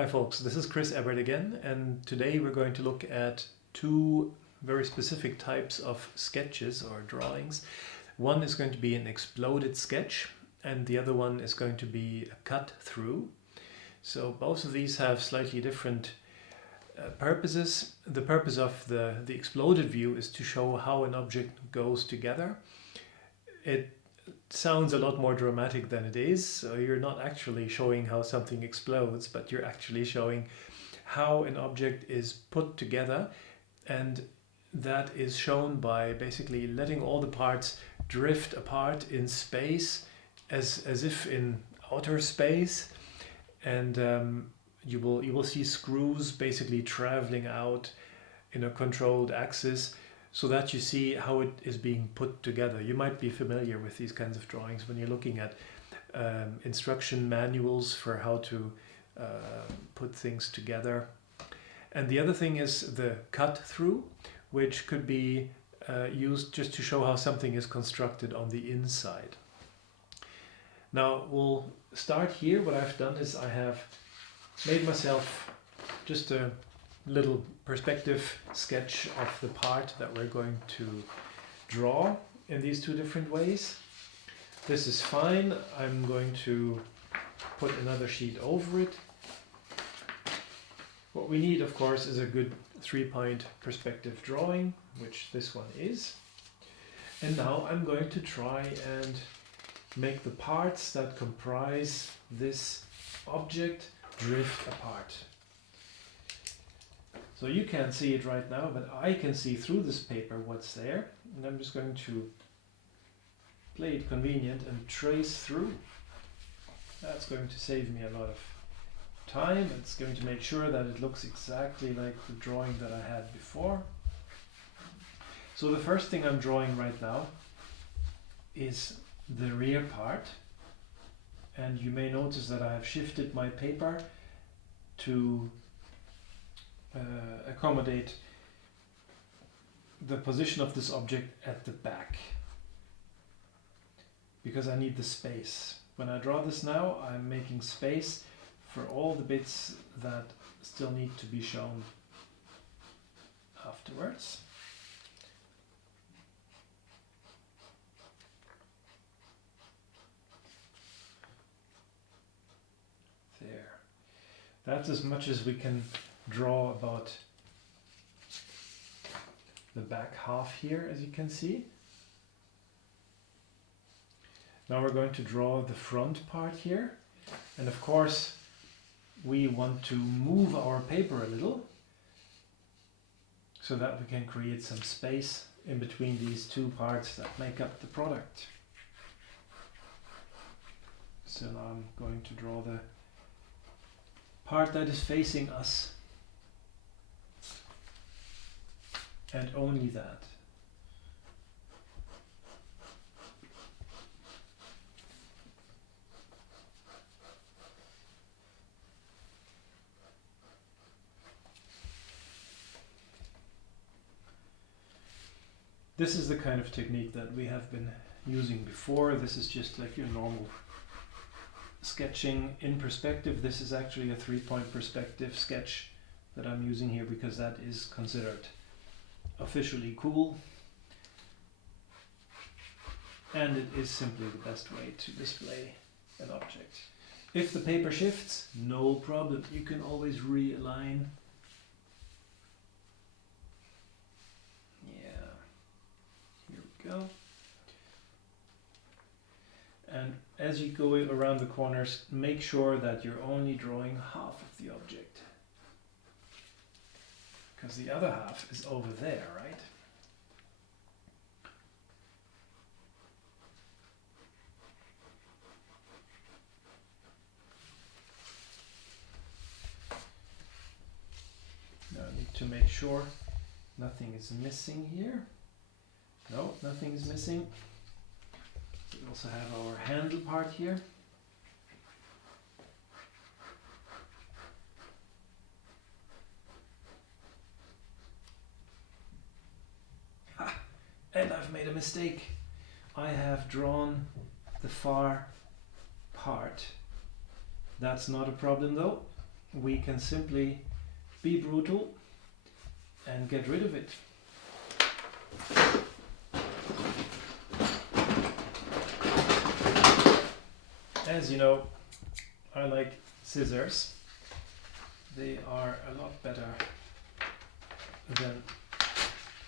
Hi folks, this is Chris Everett again, and today we're going to look at two very specific types of sketches or drawings. One is going to be an exploded sketch and the other one is going to be a cut through. So both of these have slightly different purposes. The purpose of the exploded view is to show how an object goes together. It sounds a lot more dramatic than it is, so you're not actually showing how something explodes, but you're actually showing how an object is put together, and that is shown by basically letting all the parts drift apart in space as if in outer space, and you will see screws basically traveling out in a controlled axis, so that you see how it is being put together. You might be familiar with these kinds of drawings when you're looking at instruction manuals for how to put things together. And the other thing is the cut through, which could be used just to show how something is constructed on the inside. Now we'll start here. What I've done is I have made myself just a little perspective sketch of the part that we're going to draw in these two different ways. This is fine. I'm going to put another sheet over it. What we need, of course, is a good 3-point perspective drawing, which this one is. And now I'm going to try and make the parts that comprise this object drift apart. So you can't see it right now, but I can see through this paper what's there, and I'm just going to play it convenient and trace through. That's going to save me a lot of time. It's going to make sure that it looks exactly like the drawing that I had before. So the first thing I'm drawing right now is the rear part, and you may notice that I have shifted my paper to accommodate the position of this object at the back, because I need the space. When I draw this now, I'm making space for all the bits that still need to be shown afterwards. There. That's as much as we can draw about the back half here, as you can see. Now we're going to draw the front part here, and of course we want to move our paper a little so that we can create some space in between these two parts that make up the product. So now I'm going to draw the part that is facing us, and only that. This is the kind of technique that we have been using before. This is just like your normal sketching in perspective. This is actually a 3-point perspective sketch that I'm using here because that is considered officially cool, and it is simply the best way to display an object. If the paper shifts, no problem, you can always realign. Yeah, here we go. And as you go around the corners, make sure that you're only drawing half of the object, because the other half is over there, right? Now I need to make sure nothing is missing here. No, nothing is missing. We also have our handle part here. And I've made a mistake. I have drawn the far part. That's not a problem though. we can simply be brutal and get rid of it. As you know, I like scissors. They are a lot better than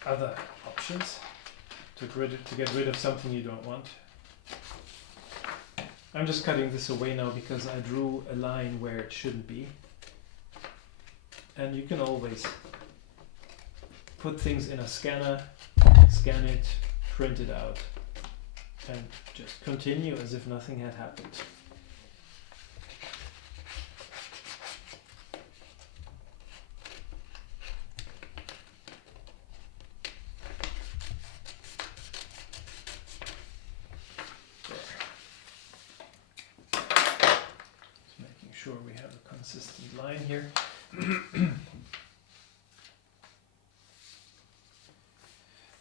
other options to get rid of something you don't want. I'm just cutting this away now because I drew a line where it shouldn't be. And you can always put things in a scanner, scan it, print it out, and just continue as if nothing had happened. Sure we have a consistent line here.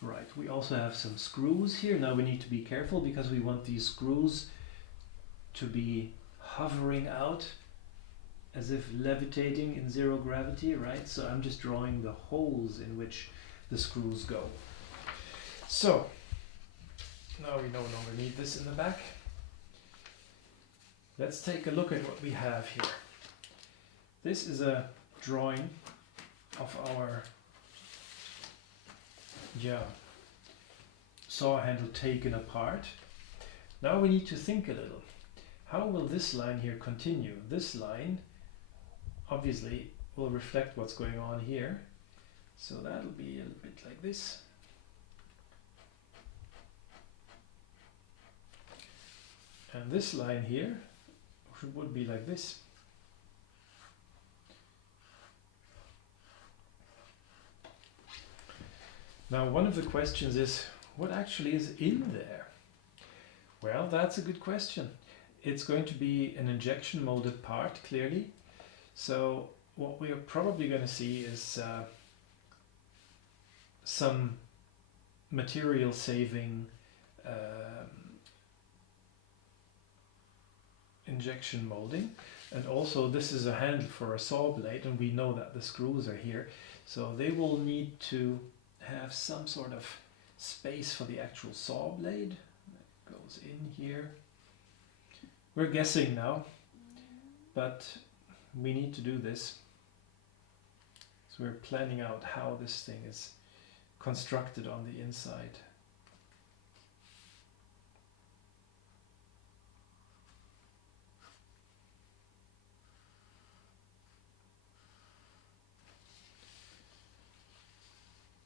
Right, we also have some screws here. Now we need to be careful because we want these screws to be hovering out as if levitating in zero gravity, right? So I'm just drawing the holes in which the screws go. So now we no longer need this in the back. Let's take a look at what we have here. This is a drawing of our saw handle taken apart. Now we need to think a little. How will this line here continue? This line obviously will reflect what's going on here. So that'll be a little bit like this. And this line here would be like this. Now one of the questions is, what actually is in there? Well, that's a good question. It's going to be an injection molded part, clearly. So what we are probably going to see is some material saving injection molding, and also this is a handle for a saw blade, and we know that the screws are here, so they will need to have some sort of space for the actual saw blade that goes in here. We're guessing now, but we need to do this, so we're planning out how this thing is constructed on the inside.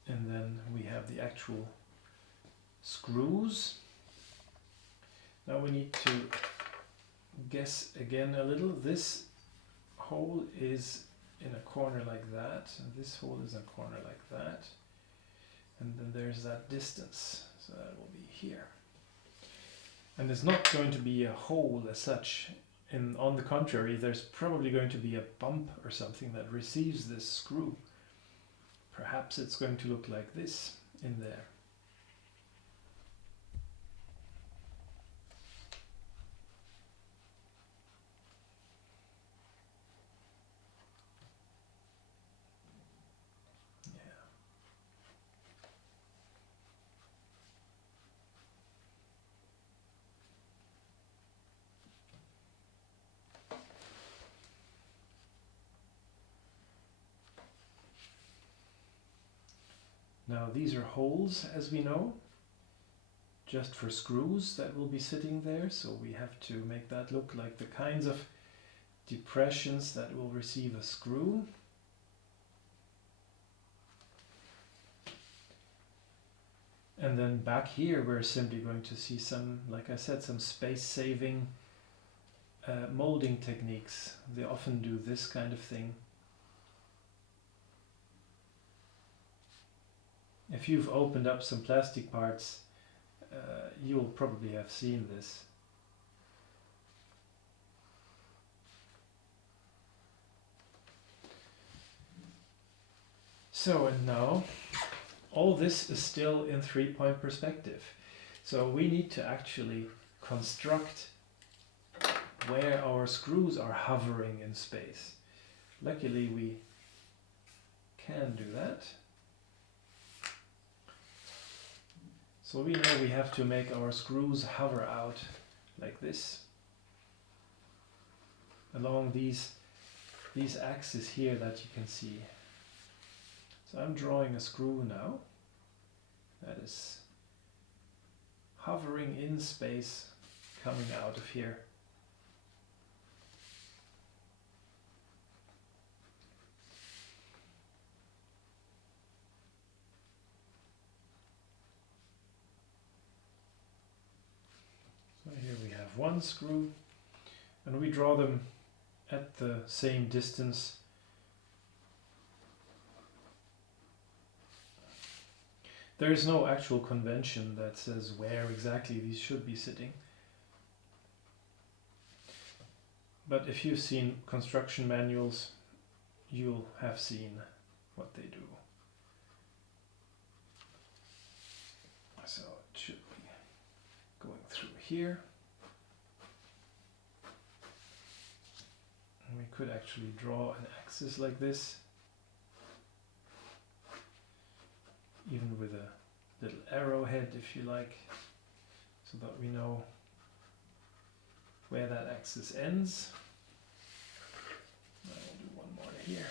And then we have the actual screws. Now we need to guess again a little. This hole is in a corner like that, and this hole is in a corner like that. And then there's that distance, so that will be here. And there's not going to be a hole as such. On the contrary, there's probably going to be a bump or something that receives this screw. Perhaps it's going to look like this in there. Yeah. Now these are holes, as we know, just for screws that will be sitting there, so we have to make that look like the kinds of depressions that will receive a screw. And then back here we're simply going to see some, like I said, some space-saving molding techniques. They often do this kind of thing. If you've opened up some plastic parts, you'll probably have seen this. So, and now, all this is still in three-point perspective. So we need to actually construct where our screws are hovering in space. Luckily we can do that. So we know we have to make our screws hover out like this along these axes here that you can see. So I'm drawing a screw now that is hovering in space coming out of here. So here we have one screw, and we draw them at the same distance. There is no actual convention that says where exactly these should be sitting. But if you've seen construction manuals, you'll have seen what they do. So it should be going through here. And we could actually draw an axis like this, even with a little arrowhead if you like, so that we know where that axis ends. I'll do one more here.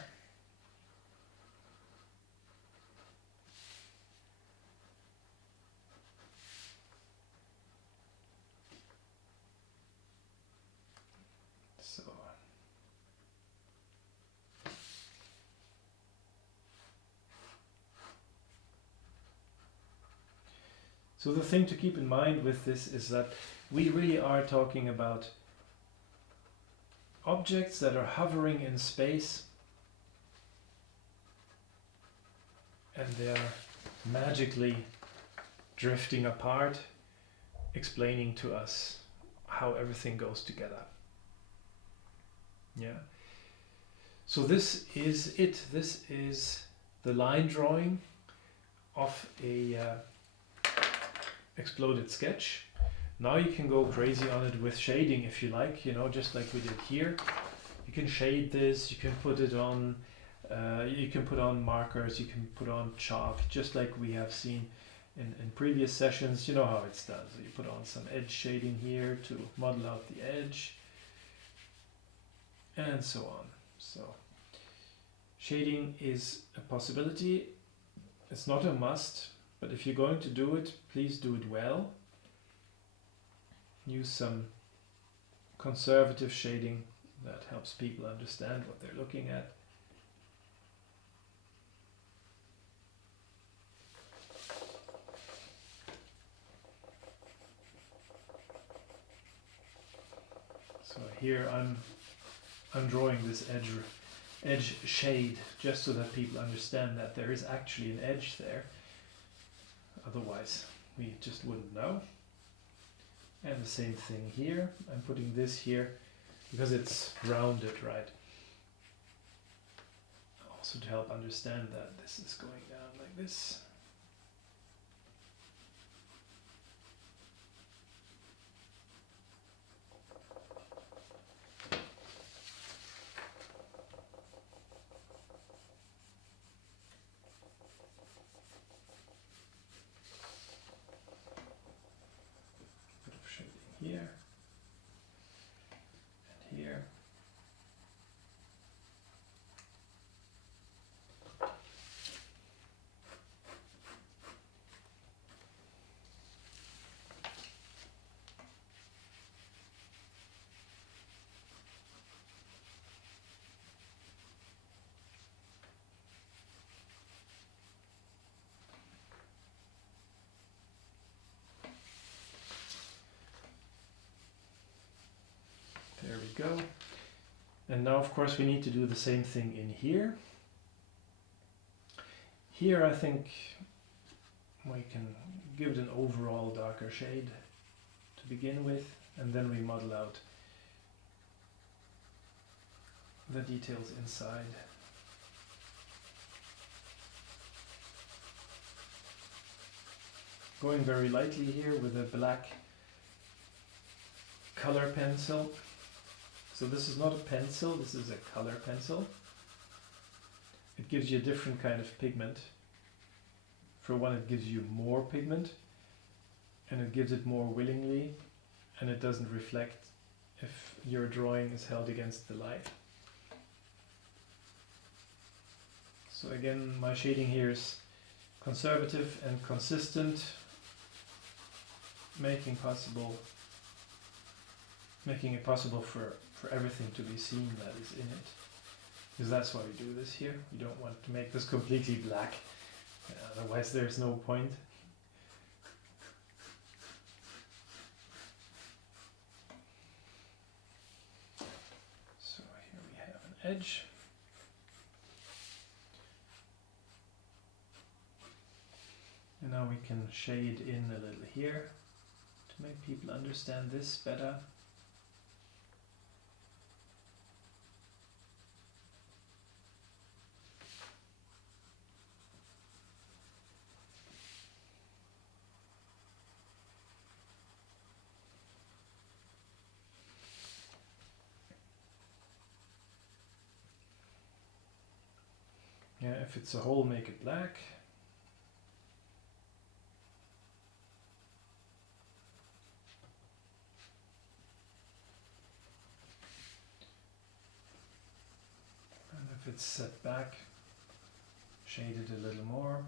So the thing to keep in mind with this is that we really are talking about objects that are hovering in space, and they are magically drifting apart, explaining to us how everything goes together. Yeah. So this is it. This is the line drawing of a exploded sketch. Now you can go crazy on it with shading if you like, you know, just like we did here. You can shade this, you can put it on, you can put on markers, you can put on chalk, just like we have seen in previous sessions. You know how it's done. So you put on some edge shading here to model out the edge, and so on. So shading is a possibility. It's not a must, but if you're going to do it, please do it well. Use some conservative shading that helps people understand what they're looking at. So here I'm drawing this edge shade just so that people understand that there is actually an edge there. Otherwise we just wouldn't know. And the same thing here. I'm putting this here because it's rounded, right? Also to help understand that this is going down like this. Here and here. There we go. And now of course we need to do the same thing in here. Here I think we can give it an overall darker shade to begin with, and then we model out the details inside. Going very lightly here with a black color pencil. So this is not a pencil, this is a color pencil. it gives you a different kind of pigment. For one, it gives you more pigment, and it gives it more willingly, and it doesn't reflect if your drawing is held against the light. So again, my shading here is conservative and consistent, making it possible for everything to be seen that is in it. Because that's why we do this here. We don't want to make this completely black, otherwise there's no point. So here we have an edge. And now we can shade in a little here to make people understand this better. Yeah, if it's a hole, make it black. And if it's set back, shade it a little more.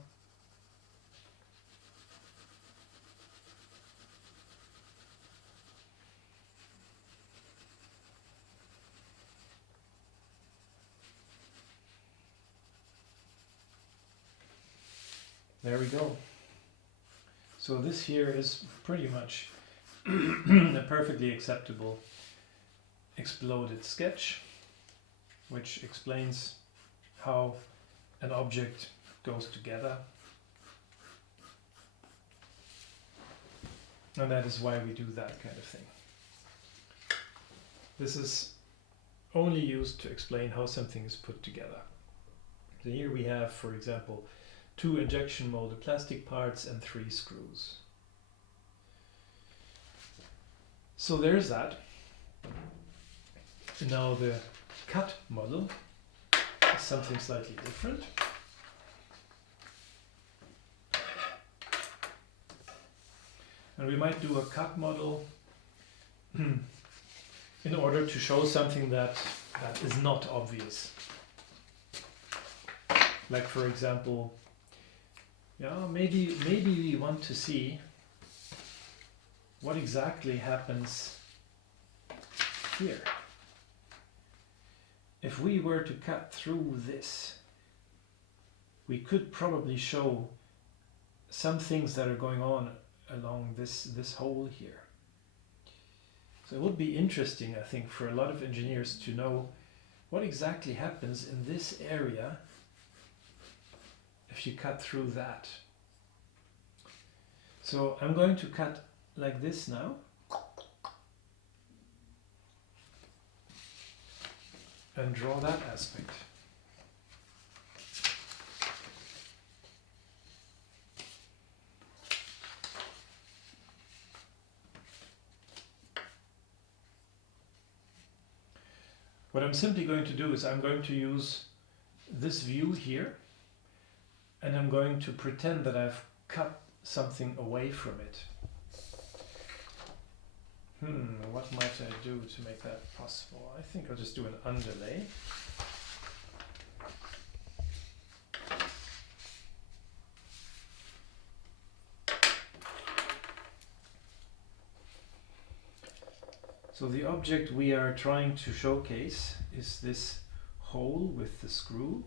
There we go. So this here is pretty much a perfectly acceptable exploded sketch, which explains how an object goes together. And that is why we do that kind of thing. This is only used to explain how something is put together. So here we have, for example, 2 injection molded plastic parts and 3 screws. So there's that. Now the cut model is something slightly different. And we might do a cut model in order to show something that is not obvious. Like, for example, maybe we want to see what exactly happens here. If we were to cut through this, we could probably show some things that are going on along this hole here. So it would be interesting, I think, for a lot of engineers to know what exactly happens in this area if you cut through that. So I'm going to cut like this now. And draw that aspect. What I'm simply going to do is I'm going to use this view here, and I'm going to pretend that I've cut something away from it. What might I do to make that possible? I think I'll just do an underlay. So the object we are trying to showcase is this hole with the screw,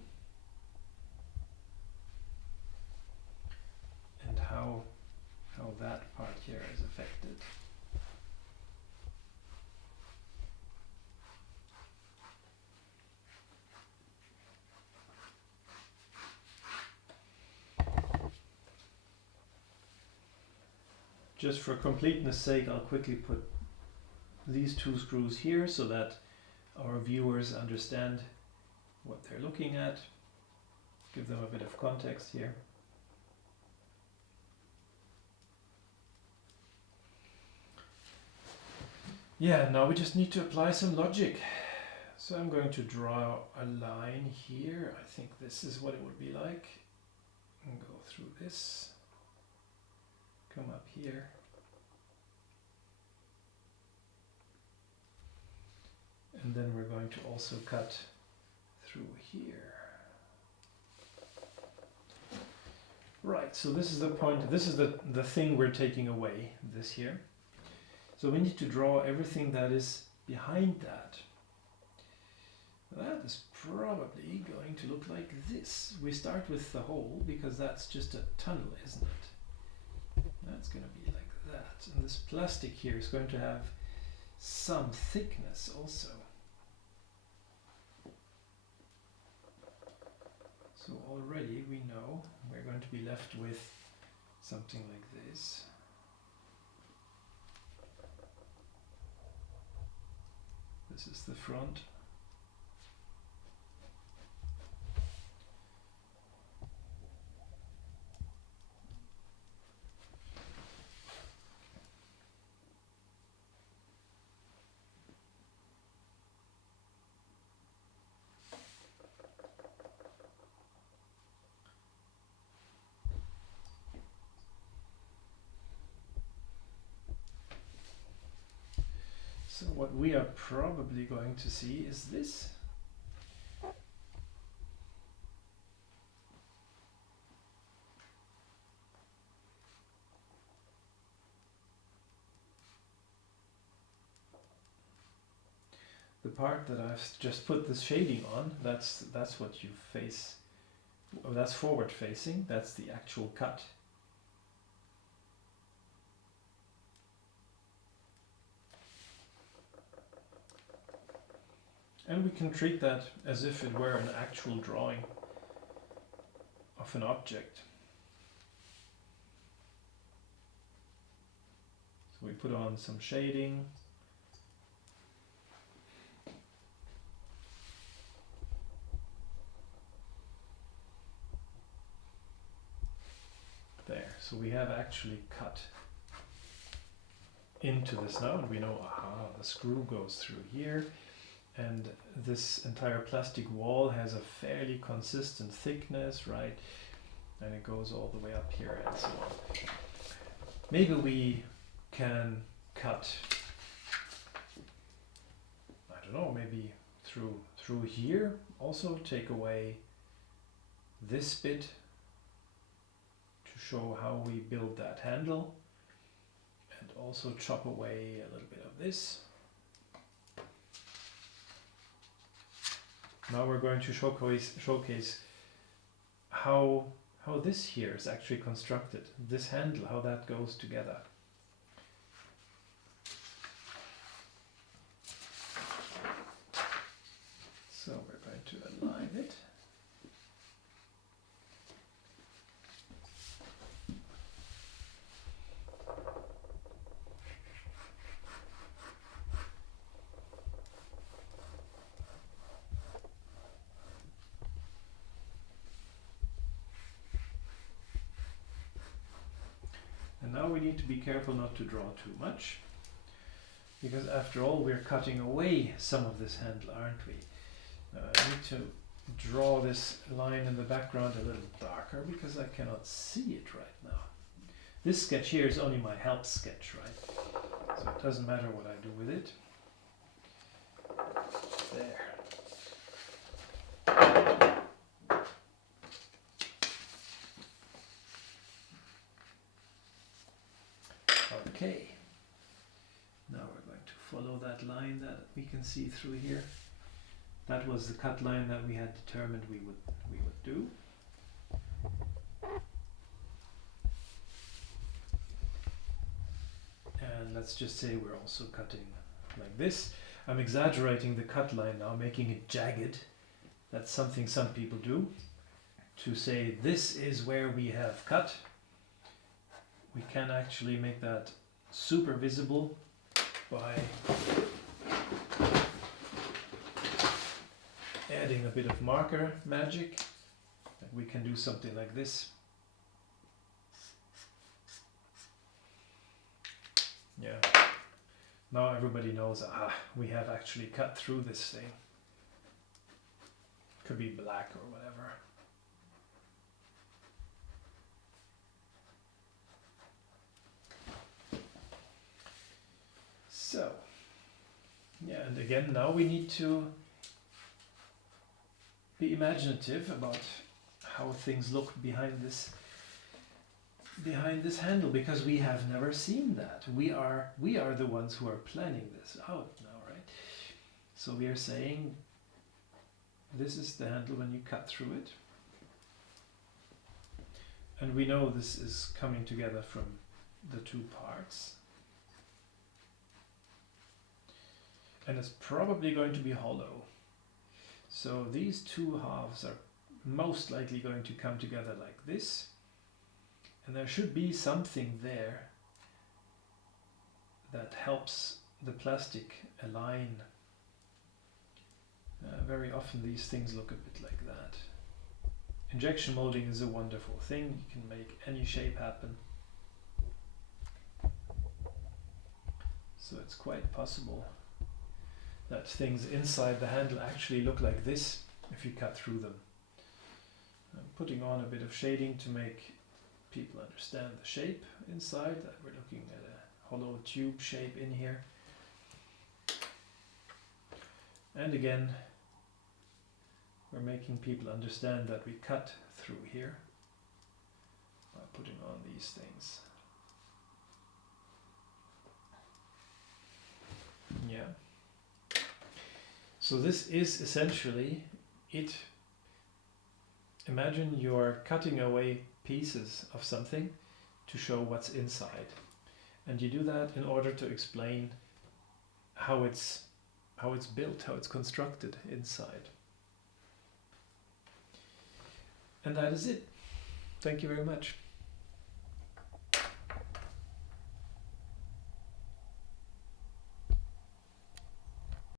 and how that part here is affected. Just for completeness sake, I'll quickly put these 2 screws here so that our viewers understand what they're looking at. Give them a bit of context here. Yeah, now we just need to apply some logic. So I'm going to draw a line here. I think this is what it would be like. And go through this, come up here. And then we're going to also cut through here. Right, so this is the point, this is the thing we're taking away, this here. So we need to draw everything that is behind that. That is probably going to look like this. We start with the hole because that's just a tunnel, isn't it? That's going to be like that. And this plastic here is going to have some thickness also. So already we know we're going to be left with something like this. This is the front. So what we are probably going to see is this. The part that I've just put this shading on, that's what you face. Oh, that's forward facing, that's the actual cut. And we can treat that as if it were an actual drawing of an object. So we put on some shading. There, so we have actually cut into this now, and we know, aha, the screw goes through here. And this entire plastic wall has a fairly consistent thickness, right? And it goes all the way up here and so on. Maybe we can cut, I don't know, maybe through here. Also take away this bit to show how we build that handle. And also chop away a little bit of this. Now we're going to showcase how this here is actually constructed. This handle, how that goes together. So we're going to align it. And now we need to be careful not to draw too much, because after all we're cutting away some of this handle, aren't we? I need to draw this line in the background a little darker because I cannot see it right now. This sketch here is only my help sketch, right? So it doesn't matter what I do with it. There. Okay, now we're going to follow that line that we can see through here. That was the cut line that we had determined we would do. And let's just say we're also cutting like this. I'm exaggerating the cut line now, making it jagged. That's something some people do, to say this is where we have cut. We can actually make that super visible by adding a bit of marker magic. And we can do something like this. Yeah. Now everybody knows, aha, we have actually cut through this thing. Could be black or whatever. So, yeah, and again, now we need to be imaginative about how things look behind this handle, because we have never seen that. We are the ones who are planning this out now, right? So we are saying this is the handle when you cut through it. And we know this is coming together from the two parts. And it's probably going to be hollow. So these two halves are most likely going to come together like this. And there should be something there that helps the plastic align. Very often these things look a bit like that. Injection molding is a wonderful thing. You can make any shape happen. So it's quite possible that things inside the handle actually look like this if you cut through them. I'm putting on a bit of shading to make people understand the shape inside, that we're looking at a hollow tube shape in here. And again, we're making people understand that we cut through here by putting on these things. Yeah. So this is essentially it. Imagine you're cutting away pieces of something to show what's inside. And you do that in order to explain how it's built, how it's constructed inside. And that is it. Thank you very much.